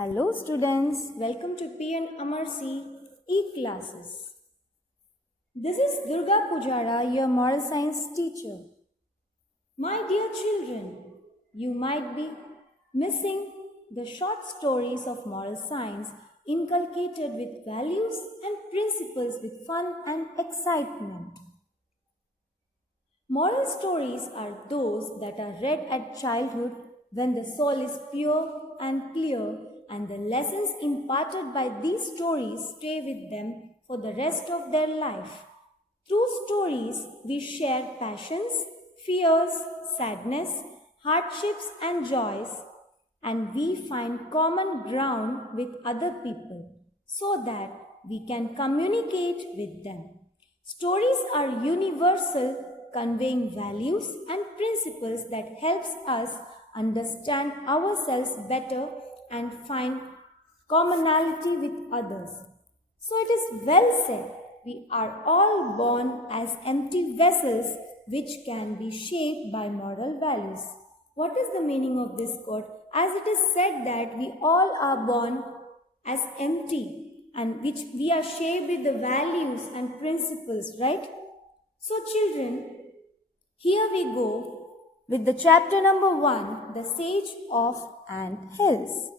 Hello students, welcome to PN Amarsi e-classes. This is Durga Pujara, your moral science teacher. My dear children, you might be missing the short stories of moral science inculcated with values and principles with fun and excitement. Moral stories are those that are read at childhood when the soul is pure and clear, and the lessons imparted by these stories stay with them for the rest of their life. Through stories, we share passions, fears, sadness, hardships, and joys, and we find common ground with other people so that we can communicate with them. Stories are universal, conveying values and principles that helps us understand ourselves better and find commonality with others. So it is well said, we are all born as empty vessels which can be shaped by moral values. What is the meaning of this quote? As it is said that we all are born as empty and which we are shaped with the values and principles, right? So children, here we go with the chapter number 1, The Sage of Ant Hills.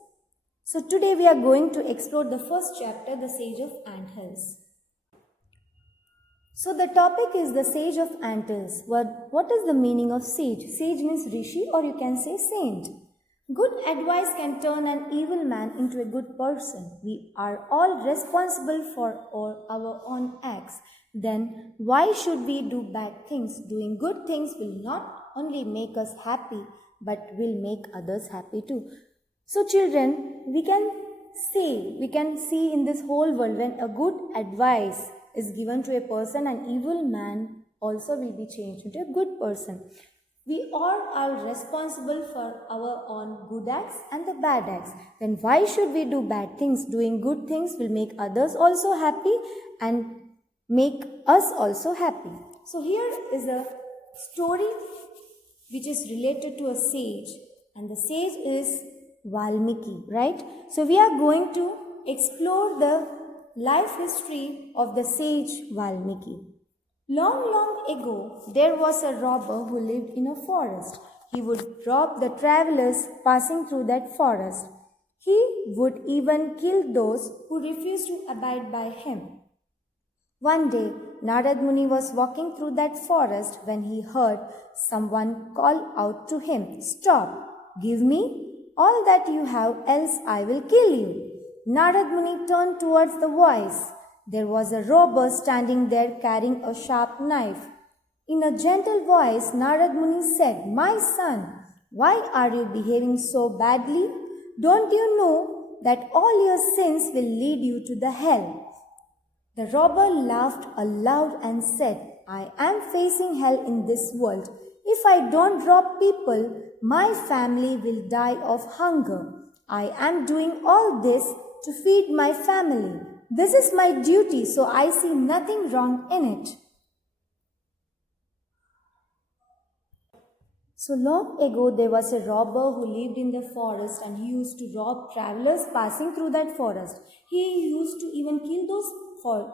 So today we are going to explore the first chapter, The Sage of Ant Hills. So the topic is the Sage of Ant Hills. What is the meaning of sage? Sage means rishi, or you can say saint. Good advice can turn an evil man into a good person. We are all responsible for our own acts. Then why should we do bad things? Doing good things will not only make us happy, but will make others happy too. So children, we can see in this whole world, when a good advice is given to a person, an evil man also will be changed into a good person. We all are responsible for our own good acts and the bad acts. Then why should we do bad things? Doing good things will make others also happy and make us also happy. So here is a story which is related to a sage, and the sage is Valmiki, right? So we are going to explore the life history of the sage Valmiki. Long, long ago, there was a robber who lived in a forest. He would rob the travelers passing through that forest. He would even kill those who refused to abide by him. One day, Narad Muni was walking through that forest when he heard someone call out to him, "Stop! Give me all that you have, else I will kill you." Narad Muni turned towards the voice. There was a robber standing there carrying a sharp knife. In a gentle voice, Narad Muni said, "My son, why are you behaving so badly? Don't you know that all your sins will lead you to the hell?" The robber laughed aloud and said, "I am facing hell in this world. If I don't rob people, my family will die of hunger. I am doing all this to feed my family. This is my duty, so I see nothing wrong in it." So long ago, there was a robber who lived in the forest, and he used to rob travelers passing through that forest. He used to even kill those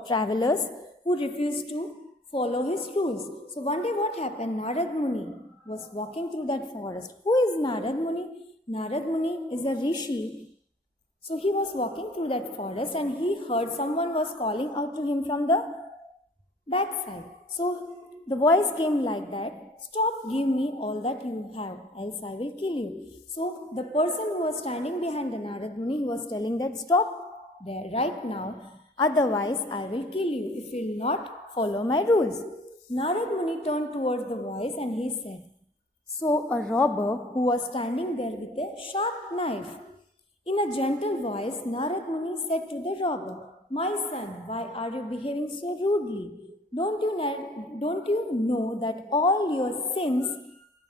travelers who refused to follow his rules. So one day what happened? Narad Muni was walking through that forest. Who is Narad Muni? Narad Muni is a rishi. So he was walking through that forest and he heard someone was calling out to him from the backside. So the voice came like that, "Stop, give me all that you have, else I will kill you." So the person who was standing behind the Narad Muni, he was telling that, "Stop there right now, otherwise I will kill you if you will not follow my rules." Narad Muni turned towards the voice and he said, so a robber who was standing there with a sharp knife. In a gentle voice, Narad Muni said to the robber, "My son, why are you behaving so rudely? Don't you know that all your sins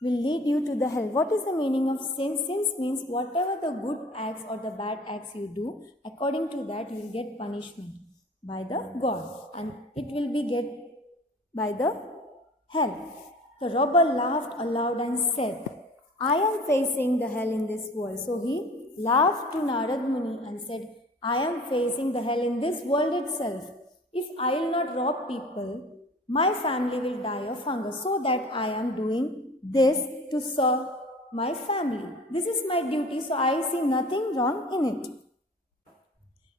will lead you to the hell?" What is the meaning of sins? Sins means whatever the good acts or the bad acts you do, according to that you will get punishment by the God, and it will be get by the hell. The robber laughed aloud and said, I am facing the hell in this world. So he laughed to Narad Muni and said, I am facing the hell in this world itself. If I will not rob people, my family will die of hunger. So that I am doing this to serve my family. This is my duty, so I see nothing wrong in it.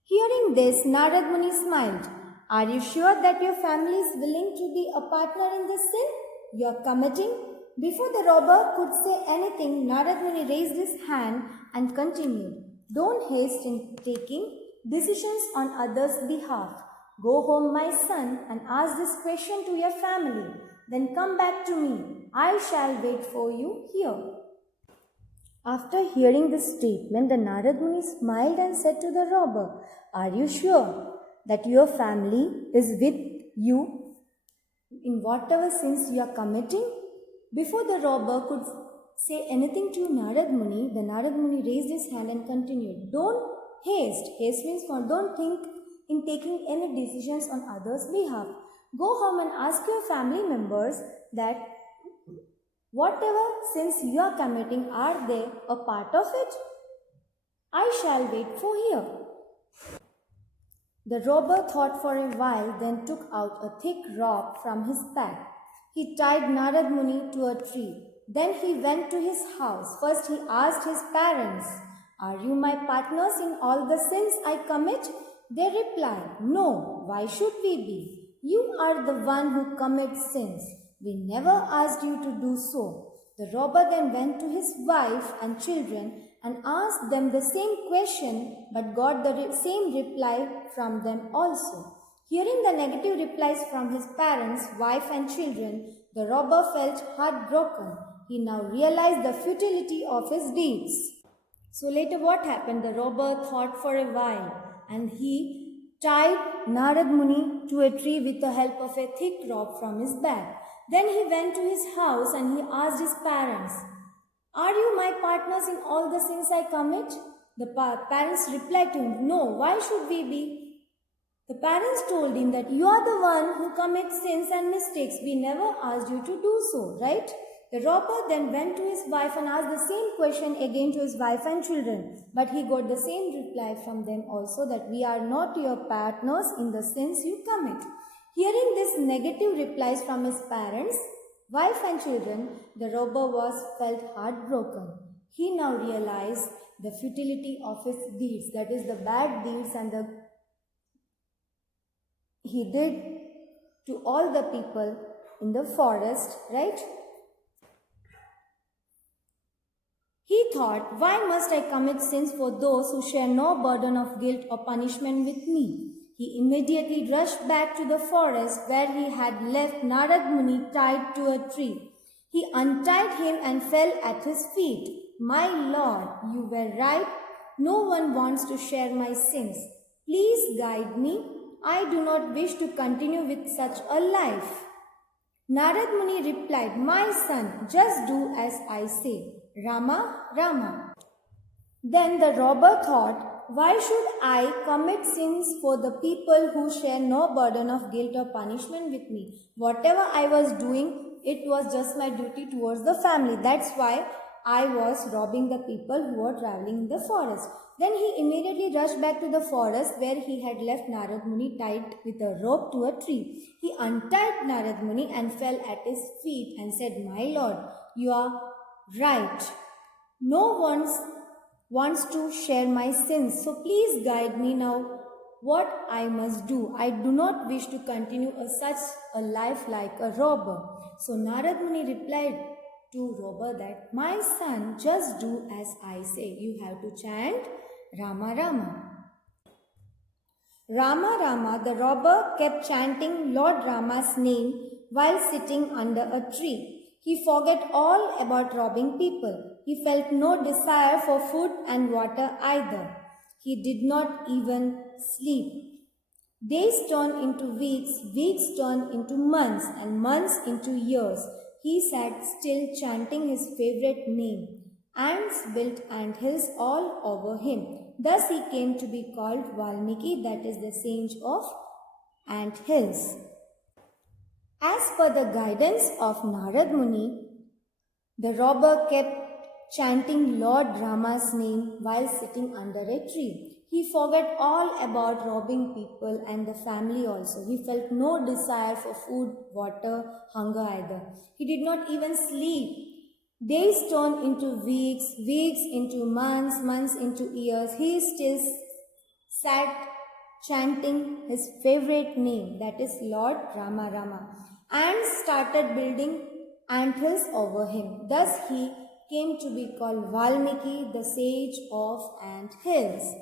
Hearing this, Narad Muni smiled. Are you sure that your family is willing to be a partner in this sin you are committing? Before the robber could say anything, Narad Muni raised his hand and continued. Don't haste in taking decisions on others' behalf. Go home, my son, and ask this question to your family. Then come back to me. I shall wait for you here. After hearing this statement, the Narad Muni smiled and said to the robber, Are you sure that your family is with you in whatever sins you are committing? Before the robber could say anything to Narad Muni, the Narad Muni raised his hand and continued, Don't haste. Haste means don't think in taking any decisions on others' behalf. Go home and ask your family members that whatever sins you are committing, are they a part of it? I shall wait for here. The robber thought for a while, then took out a thick rope from his pack. He tied Narad Muni to a tree. Then he went to his house. First he asked his parents, Are you my partners in all the sins I commit? They replied, No, why should we be? You are the one who commits sins. We never asked you to do so. The robber then went to his wife and children and asked them the same question, but got the same reply from them also. Hearing the negative replies from his parents, wife and children, the robber felt heartbroken. He now realized the futility of his deeds. So later what happened? The robber thought for a while and he tied Narad Muni to a tree with the help of a thick rope from his back. Then he went to his house and he asked his parents, Are you my partners in all the sins I commit? The parents replied to him, No, why should we be? The parents told him that you are the one who commits sins and mistakes. We never asked you to do so, right? The robber then went to his wife and asked the same question again to his wife and children. But he got the same reply from them also, that we are not your partners in the sins you commit. Hearing these negative replies from his parents, wife and children, the robber felt heartbroken. He now realized the futility of his deeds, that is the bad deeds and he did to all the people in the forest, right? He thought, why must I commit sins for those who share no burden of guilt or punishment with me? He immediately rushed back to the forest where he had left Narad Muni tied to a tree. He untied him and fell at his feet. My lord, you were right. No one wants to share my sins. Please guide me. I do not wish to continue with such a life. Narad Muni replied, My son, just do as I say. Rama, Rama. Then the robber thought, why should I commit sins for the people who share no burden of guilt or punishment with me? Whatever I was doing, it was just my duty towards the family. That's why I was robbing the people who were traveling in the forest. Then he immediately rushed back to the forest where he had left Narad Muni tied with a rope to a tree. He untied Narad Muni and fell at his feet and said, My lord, you are right. No one wants to share my sins. So please guide me now what I must do. I do not wish to continue such a life like a robber. So Narad Muni replied to robber that, my son, just do as I say. You have to chant Rama Rama. Rama Rama, the robber kept chanting Lord Rama's name while sitting under a tree. He forgot all about robbing people. He felt no desire for food and water either. He did not even sleep. Days turned into weeks turned into months, and months into years. He sat still chanting his favorite name. Ants built anthills all over him. Thus he came to be called Valmiki, that is the sage of ant hills. As per the guidance of Narad Muni, the robber kept chanting Lord Rama's name while sitting under a tree. He forgot all about robbing people and the family also. He felt no desire for food, water, hunger either. He did not even sleep. Days turned into weeks, weeks into months, months into years. He still sat chanting his favorite name, that is Lord Rama Rama, and started building anthills over him. Thus he came to be called Valmiki, the sage of ant hills.